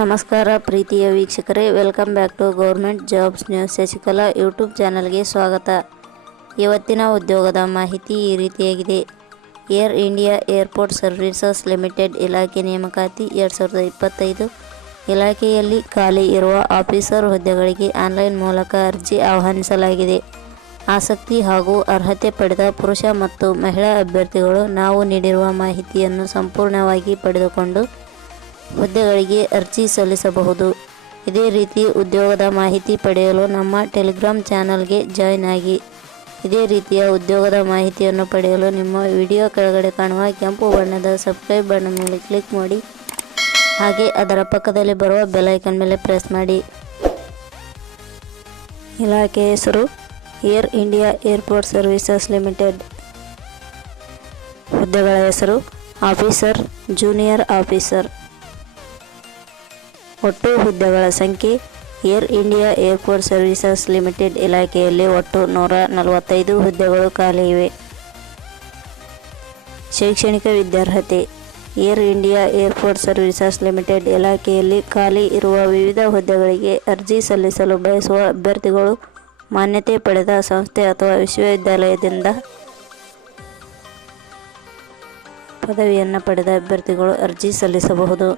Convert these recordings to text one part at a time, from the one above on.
ನಮಸ್ಕಾರ ಪ್ರೀತಿಯ ವೀಕ್ಷಕರೇ welcome back to government jobs news Shashikala YouTube ಚಾನಲ್ಗೆ ಸ್ವಾಗತ. ಇವತ್ತಿನ ಉದ್ಯೋಗದ ಮಾಹಿತಿ ಈ ರೀತಿಯಾಗಿದೆ. Air India Airport Services Limited ಇಲಾಖೆ ನೇಮಕಾತಿ ಎರಡು ಸಾವಿರದ ಇಪ್ಪತ್ತೈದು ಇಲಾಖೆಯಲ್ಲಿ ಖಾಲಿ ಇರುವ ಆಫೀಸರ್ ಹುದ್ದೆಗಳಿಗೆ ಆನ್ಲೈನ್ ಮೂಲಕ ಅರ್ಜಿ ಆಹ್ವಾನಿಸಲಾಗಿದೆ. ಆಸಕ್ತಿ ಹಾಗೂ ಅರ್ಹತೆ ಪಡೆದ ಪುರುಷ ಮತ್ತು ಮಹಿಳಾ ಅಭ್ಯರ್ಥಿಗಳು ನಾವು ನೀಡಿರುವ ಮಾಹಿತಿಯನ್ನು ಸಂಪೂರ್ಣವಾಗಿ ಪಡೆದುಕೊಂಡು ಹುದ್ದೆಗಳಿಗೆ ಅರ್ಜಿ ಸಲ್ಲಿಸಬಹುದು. ಇದೇ ರೀತಿ ಉದ್ಯೋಗದ ಮಾಹಿತಿ ಪಡೆಯಲು ನಮ್ಮ ಟೆಲಿಗ್ರಾಮ್ ಚಾನಲ್ಗೆ ಜಾಯ್ನ್ ಆಗಿ. ಇದೇ ರೀತಿಯ ಉದ್ಯೋಗದ ಮಾಹಿತಿಯನ್ನು ಪಡೆಯಲು ನಿಮ್ಮ ವಿಡಿಯೋ ಕೆಳಗಡೆ ಕಾಣುವ ಕೆಂಪು ಬಣ್ಣದ ಸಬ್ಸ್ಕ್ರೈಬ್ ಬಣ್ಣ ಮೇಲೆ ಕ್ಲಿಕ್ ಮಾಡಿ. ಹಾಗೆ ಅದರ ಪಕ್ಕದಲ್ಲಿ ಬರುವ ಬೆಲೈಕನ್ ಮೇಲೆ ಪ್ರೆಸ್ ಮಾಡಿ. ಇಲಾಖೆ ಹೆಸರು Air India Airport Services Limited. ಹುದ್ದೆಗಳ ಹೆಸರು ಆಫೀಸರ್, ಜೂನಿಯರ್ ಆಫೀಸರ್. ಒಟ್ಟು ಹುದ್ದೆಗಳ ಸಂಖ್ಯೆ Air India Airport Services Limited ಇಲಾಖೆಯಲ್ಲಿ ಒಟ್ಟು ನೂರ ನಲವತ್ತೈದು ಹುದ್ದೆಗಳು ಖಾಲಿ ಇವೆ. ಶೈಕ್ಷಣಿಕ ವಿದ್ಯಾರ್ಹತೆ Air India Airport Services Limited ಇಲಾಖೆಯಲ್ಲಿ ಖಾಲಿ ಇರುವ ವಿವಿಧ ಹುದ್ದೆಗಳಿಗೆ ಅರ್ಜಿ ಸಲ್ಲಿಸಲು ಬಯಸುವ ಅಭ್ಯರ್ಥಿಗಳು ಮಾನ್ಯತೆ ಪಡೆದ ಸಂಸ್ಥೆ ಅಥವಾ ವಿಶ್ವವಿದ್ಯಾಲಯದಿಂದ ಪದವಿಯನ್ನು ಪಡೆದ ಅಭ್ಯರ್ಥಿಗಳು ಅರ್ಜಿ ಸಲ್ಲಿಸಬಹುದು.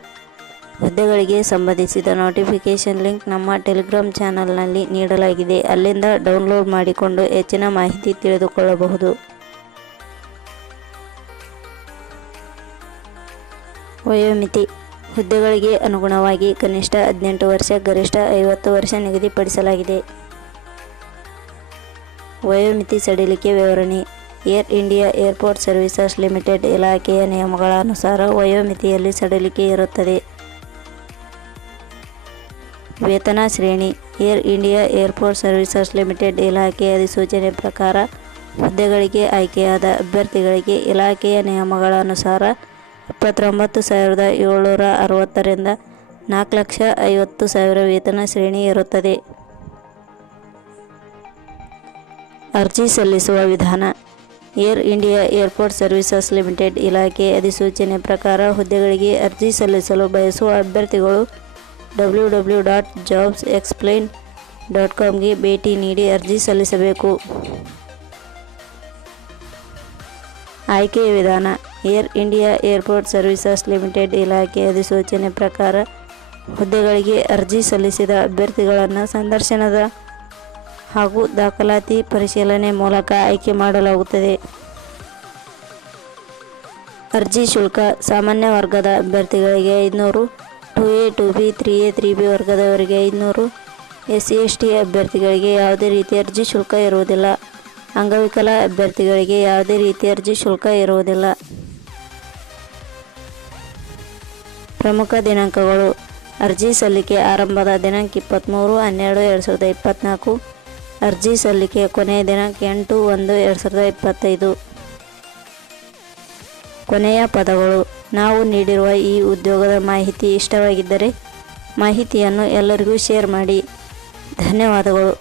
ಹುದ್ದೆಗಳಿಗೆ ಸಂಬಂಧಿಸಿದ ನೋಟಿಫಿಕೇಷನ್ ಲಿಂಕ್ ನಮ್ಮ ಟೆಲಿಗ್ರಾಮ್ ಚಾನಲ್ನಲ್ಲಿ ನೀಡಲಾಗಿದೆ. ಅಲ್ಲಿಂದ ಡೌನ್ಲೋಡ್ ಮಾಡಿಕೊಂಡು ಹೆಚ್ಚಿನ ಮಾಹಿತಿ ತಿಳಿದುಕೊಳ್ಳಬಹುದು. ವಯೋಮಿತಿ ಹುದ್ದೆಗಳಿಗೆ ಅನುಗುಣವಾಗಿ ಕನಿಷ್ಠ ಹದಿನೆಂಟು ವರ್ಷ, ಗರಿಷ್ಠ ಐವತ್ತು ವರ್ಷ ನಿಗದಿಪಡಿಸಲಾಗಿದೆ. ವಯೋಮಿತಿ ಸಡಿಲಿಕೆ ವಿವರಣೆ. Air India Airport Services Limited ಇಲಾಖೆಯ ನಿಯಮಗಳ ಅನುಸಾರ ವಯೋಮಿತಿಯಲ್ಲಿ ಸಡಿಲಿಕೆ ಇರುತ್ತದೆ. ವೇತನ ಶ್ರೇಣಿ. Air India Airport Services Limited ಇಲಾಖೆಯ ಅಧಿಸೂಚನೆ ಪ್ರಕಾರ ಹುದ್ದೆಗಳಿಗೆ ಆಯ್ಕೆಯಾದ ಅಭ್ಯರ್ಥಿಗಳಿಗೆ ಇಲಾಖೆಯ ನಿಯಮಗಳ ಅನುಸಾರ ಇಪ್ಪತ್ತೊಂಬತ್ತು ಸಾವಿರದ ಏಳ್ನೂರ ಅರವತ್ತರಿಂದ ನಾಲ್ಕು ಲಕ್ಷ ಐವತ್ತು ಸಾವಿರ ವೇತನ ಶ್ರೇಣಿ ಇರುತ್ತದೆ. ಅರ್ಜಿ ಸಲ್ಲಿಸುವ ವಿಧಾನ. Air India Airport Services Limited ಇಲಾಖೆ ಅಧಿಸೂಚನೆ ಪ್ರಕಾರ ಹುದ್ದೆಗಳಿಗೆ ಅರ್ಜಿ ಸಲ್ಲಿಸಲು ಬಯಸುವ ಅಭ್ಯರ್ಥಿಗಳು W W dot jobs explain dot ಕಾಮ್ಗೆ ಭೇಟಿ ನೀಡಿ ಅರ್ಜಿ ಸಲ್ಲಿಸಬೇಕು. ಆಯ್ಕೆಯ ವಿಧಾನ. Air India Airport Services Limited ಇಲಾಖೆ ಅಧಿಸೂಚನೆ ಪ್ರಕಾರ ಹುದ್ದೆಗಳಿಗೆ ಅರ್ಜಿ ಸಲ್ಲಿಸಿದ ಅಭ್ಯರ್ಥಿಗಳನ್ನು ಸಂದರ್ಶನದ ಹಾಗೂ ದಾಖಲಾತಿ ಪರಿಶೀಲನೆ ಮೂಲಕ ಆಯ್ಕೆ ಮಾಡಲಾಗುತ್ತದೆ. ಅರ್ಜಿ ಶುಲ್ಕ ಸಾಮಾನ್ಯ ವರ್ಗದ ಅಭ್ಯರ್ಥಿಗಳಿಗೆ ಐದುನೂರು two A, two B, three A, three B ವರ್ಗದವರಿಗೆ ಐದುನೂರು ಎಸ್ ಸಿ ಎಸ್ ಟಿ ಅಭ್ಯರ್ಥಿಗಳಿಗೆ ಯಾವುದೇ ರೀತಿ ಅರ್ಜಿ ಶುಲ್ಕ ಇರುವುದಿಲ್ಲ. ಅಂಗವಿಕಲ ಅಭ್ಯರ್ಥಿಗಳಿಗೆ ಯಾವುದೇ ರೀತಿ ಅರ್ಜಿ ಶುಲ್ಕ ಇರುವುದಿಲ್ಲ. ಪ್ರಮುಖ ದಿನಾಂಕಗಳು. ಅರ್ಜಿ ಸಲ್ಲಿಕೆ ಆರಂಭದ ದಿನಾಂಕ ಇಪ್ಪತ್ತ್ಮೂರು ಹನ್ನೆರಡು, ಎರಡು ಸಾವಿರದ ಇಪ್ಪತ್ತ್ನಾಲ್ಕು ಅರ್ಜಿ ಸಲ್ಲಿಕೆ ಕೊನೆಯ ದಿನಾಂಕ ಎಂಟು ಒಂದು ಎರಡು ಸಾವಿರದ ಇಪ್ಪತ್ತೈದು. ಕೊನೆಯ ಪದಗಳು. ನಾವು ನೀಡಿರುವ ಈ ಉದ್ಯೋಗದ ಮಾಹಿತಿ ಇಷ್ಟವಾಗಿದ್ದರೆ ಮಾಹಿತಿಯನ್ನು ಎಲ್ಲರಿಗೂ ಶೇರ್ ಮಾಡಿ. ಧನ್ಯವಾದಗಳು.